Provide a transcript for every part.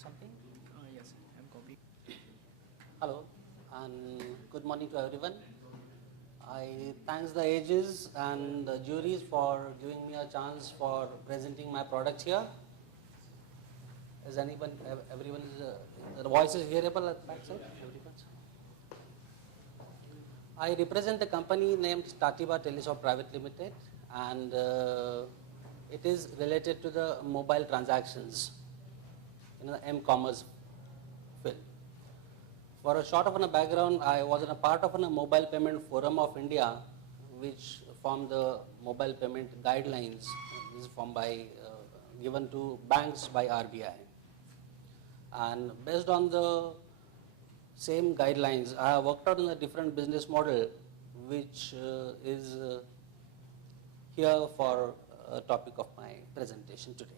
something? Yes, I'm copying. Hello and good morning to everyone. I thanks the Aegis and the juries for giving me a chance for presenting my product here. Is everyone the voice is hearable at the back side? I represent the company named Tatiba Telesoft Pvt, and it is related to the mobile transactions in the m-commerce field. For a short of a background, I was a part of a mobile payment forum of India, which formed the mobile payment guidelines. This is formed by given to banks by RBI, and based on the same guidelines, I have worked out in a different business model, which is here for a topic of my presentation today.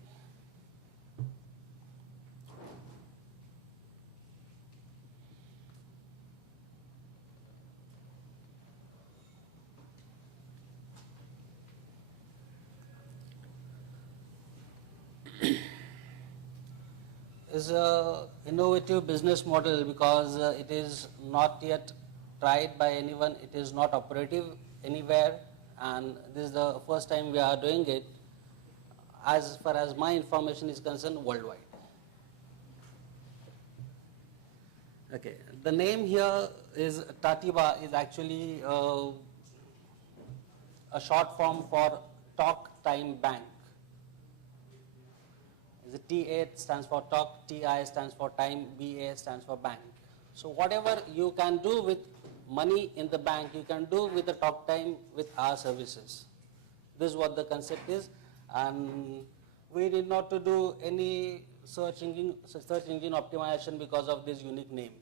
Is an innovative business model because it is not yet tried by anyone, it is not operative anywhere, and this is the first time we are doing it, as far as my information is concerned, worldwide. Okay, the name here is Tatiba, is actually a short form for Talk Time Bank. The TA stands for talk, TI stands for time, BA stands for bank. So whatever you can do with money in the bank, you can do with the talk time with our services. This is what the concept is, and we did not to do any search engine optimization because of this unique name.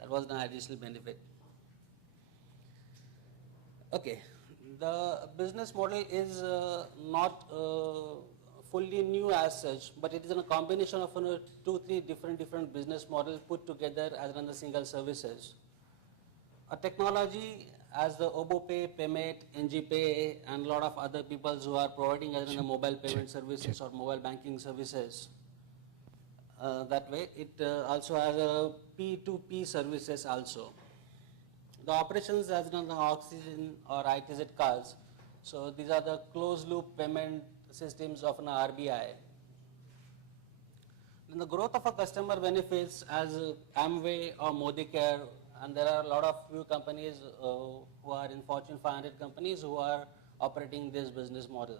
That was an additional benefit. Okay, the business model is not fully new as such, but it is a combination of 2-3 different business models put together as a single services. A technology as the OboPay, Payment, NGPay, and a lot of other people who are providing as in the mobile payment services or mobile banking services. That way, it also has a P2P services also. The operations as in the oxygen or ITZ cards. So these are the closed loop payment systems of an RBI. Then the growth of a customer benefits as Amway or Modicare, and there are a lot of few companies who are in Fortune 500 companies who are operating this business model.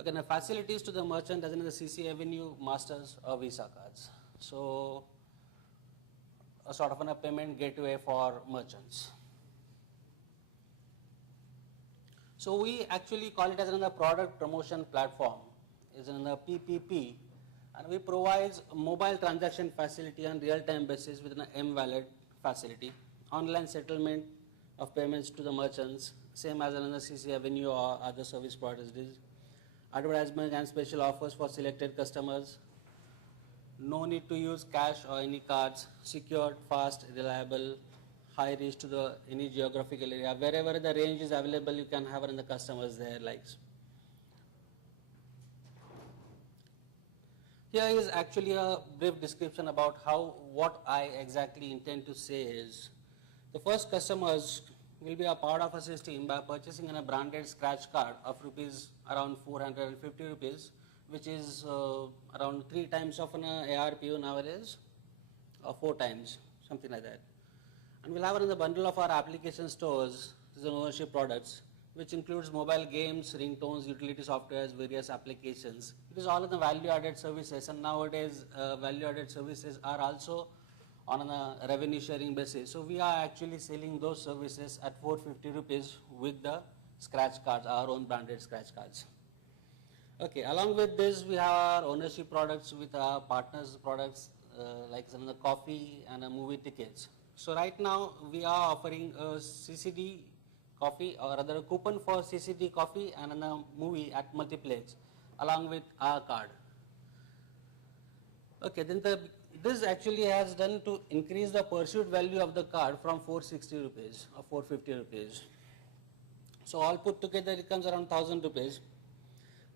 Okay, now facilities to the merchant as in the CC Avenue, Masters or Visa cards. So a sort of a payment gateway for merchants. So we actually call it as another product promotion platform, is another PPP, and we provide mobile transaction facility on real-time basis with an M-Wallet facility, online settlement of payments to the merchants, same as another CC Avenue or other service providers, advertisement and special offers for selected customers, no need to use cash or any cards, secured, fast, reliable, high reach to any geographical area. Wherever the range is available, you can have in the customers there likes. Here is actually a brief description about what I exactly intend to say is, the first customers will be a part of a system by purchasing a branded scratch card of around 450 rupees, which is around 3 times of an ARPU nowadays, or 4 times, something like that. And we'll have in the bundle of our application stores, the ownership products, which includes mobile games, ringtones, utility softwares, various applications. It is all in the value-added services, and nowadays value-added services are also on a revenue sharing basis. So we are actually selling those services at 450 rupees with the scratch cards, our own branded scratch cards. Okay, along with this, we have our ownership products with our partners products like some of the coffee and movie tickets. So right now we are offering a CCD coffee, or rather a coupon for CCD coffee and a movie at multiplex along with our card. Okay, then this actually has done to increase the pursued value of the card from 460 rupees or 450 rupees. So all put together it comes around 1000 rupees.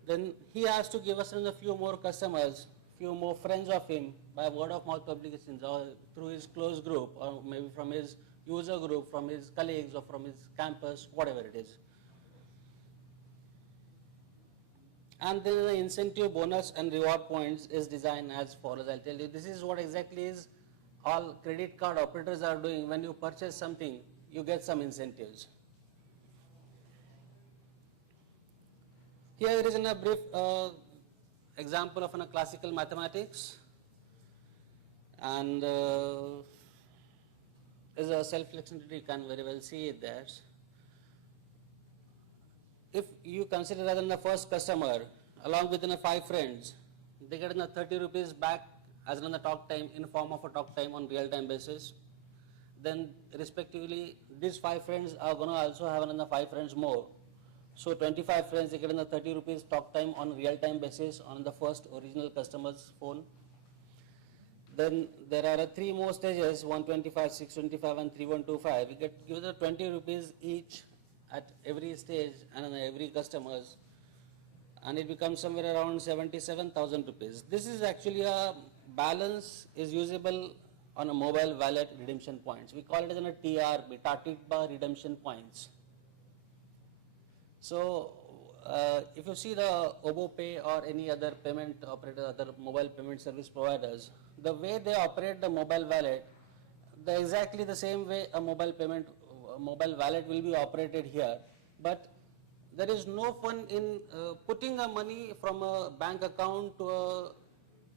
Then he has to give us a few more customers few more friends of him by word of mouth publications or through his close group or maybe from his user group, from his colleagues or from his campus, whatever it is. And then the incentive, bonus and reward points is designed as follows. I'll tell you, this is what exactly is all credit card operators are doing. When you purchase something, you get some incentives. Here is in a brief example of a classical mathematics, and is a self-explanatory, you can very well see it there. If you consider as the first customer, along with 5 friends, they get 30 rupees back as the talk time in form of a talk time on real-time basis. Then respectively, these 5 friends are going to also have another 5 friends more. So 25 friends, they get 30 rupees talk time on real-time basis on the first original customer's phone. Then there are 3 more stages, 125, 625 and 3125. You get given 20 rupees each at every stage and on every customers, and it becomes somewhere around 77,000 rupees. This is actually a balance is usable on a mobile wallet redemption points. We call it as a TRB, Tatiba redemption points. So if you see the OboPay or any other payment operator, other mobile payment service providers, the way they operate the mobile wallet, exactly the same way a mobile wallet will be operated here, but there is no fun in putting the money from a bank account to a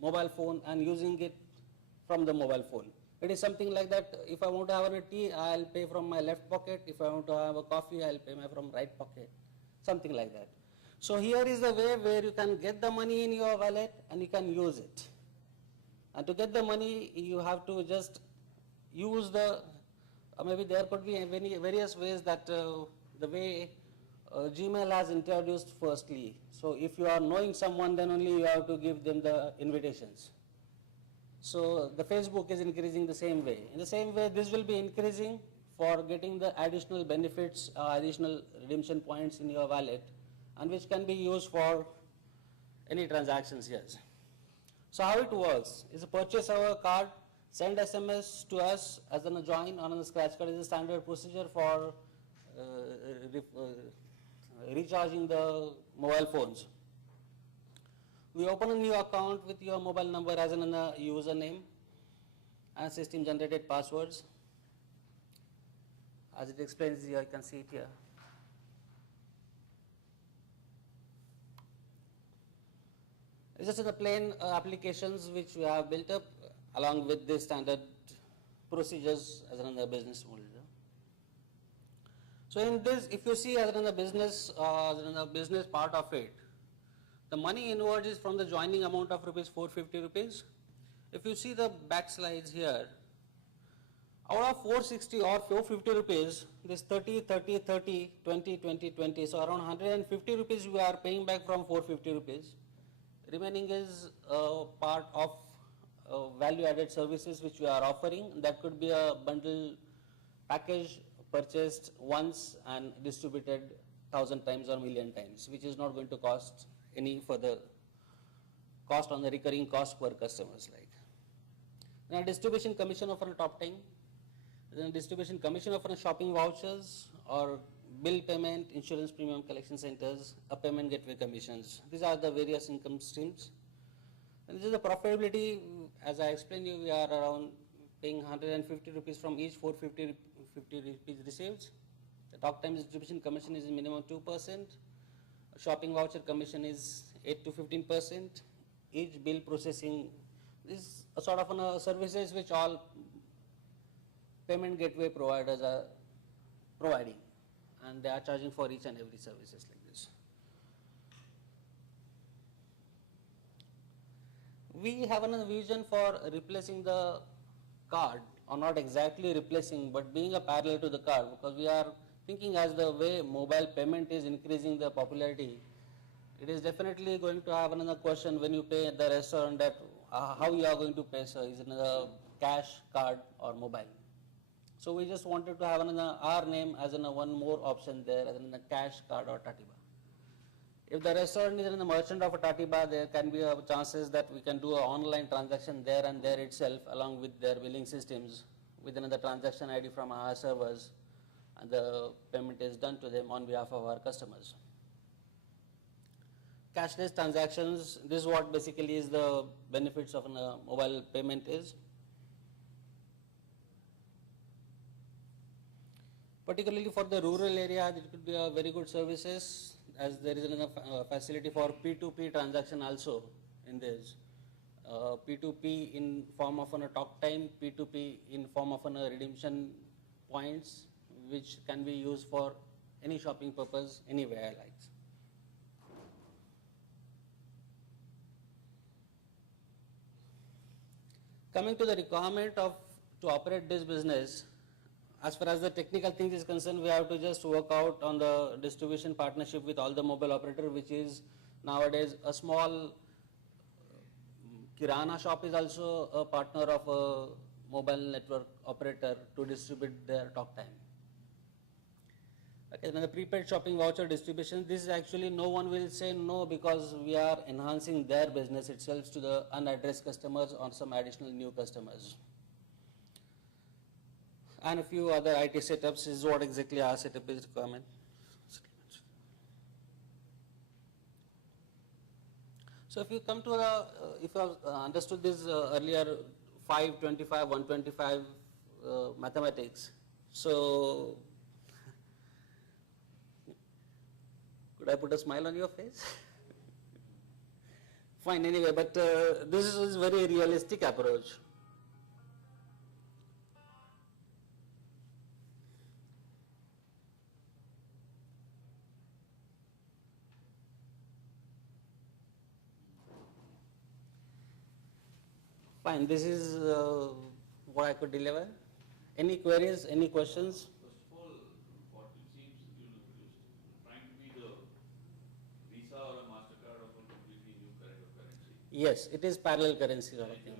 mobile phone and using it from the mobile phone. It is something like that. If I want to have a tea, I'll pay from my left pocket. If I want to have a coffee, I'll pay from right pocket. Something like that. So here is the way where you can get the money in your wallet and you can use it. And to get the money, you have to just use maybe there could be various ways that the way Gmail has introduced firstly. So if you are knowing someone, then only you have to give them the invitations. So the Facebook is increasing the same way. In the same way, this will be increasing for getting the additional benefits, additional redemption points in your wallet, and which can be used for any transactions here. So how it works is a purchase of a card, send SMS to us as a join on a scratch card is a standard procedure for recharging the mobile phones. We open a new account with your mobile number as a username and system generated passwords. As it explains here, you can see it here. It's just the plain applications which we have built up along with the standard procedures as another business model. So in this, if you see as another business part of it, the money inwards is from the joining amount of rupees 450 rupees. If you see the back slides here, out of 460 or 450 rupees, this 30, 30, 30, 20, 20, 20. So around 150 rupees we are paying back from 450 rupees. Remaining is part of value-added services which we are offering. That could be a bundle package purchased once and distributed 1,000 times or million times, which is not going to cost any further cost on the recurring cost per customers. Like now, distribution commission of a top 10, then distribution commission of shopping vouchers or bill payment, insurance premium collection centers, a payment gateway commissions. These are the various income streams. And this is the profitability. As I explained you, we are around paying 150 rupees from each 450 rupees received. The talk time distribution commission is minimum 2%. Shopping voucher commission is 8 to 15%. Each bill processing is a sort of services which all payment gateway providers are providing, and they are charging for each and every services like this. We have another vision for replacing the card, or not exactly replacing, but being a parallel to the card, because we are thinking as the way mobile payment is increasing the popularity, it is definitely going to have another question when you pay at the restaurant that how you are going to pay, sir, is it another cash, card or mobile? So we just wanted to have our name as one more option there as in the cash, card or Tatiba. If the restaurant is in the merchant of a Tatiba, there can be chances that we can do an online transaction there and there itself along with their billing systems with another transaction ID from our servers, and the payment is done to them on behalf of our customers. Cashless transactions, this is what basically is the benefits of a mobile payment is. Particularly for the rural area, it could be a very good services, as there is enough facility for P2P transaction also in this. P2P in form of a talk time, P2P in form of a redemption points, which can be used for any shopping purpose anywhere like. Coming to the requirement of to operate this business, as far as the technical things is concerned, we have to just work out on the distribution partnership with all the mobile operator, which is nowadays a small Kirana shop is also a partner of a mobile network operator to distribute their talk time. Okay, then the prepaid shopping voucher distribution, this is actually no one will say no, because we are enhancing their business itself to the unaddressed customers or some additional new customers. And a few other IT setups is what exactly our setup is requirement. So if you come to the, if you have understood this earlier 525, 125 mathematics, so could I put a smile on your face? Fine, anyway, but this is a very realistic approach. Fine, this is what I could deliver. Any queries, any questions? First of all, what it seems you're trying to be the Visa or a MasterCard of a completely new kind of currency. Yes, it is parallel currency sort of thing.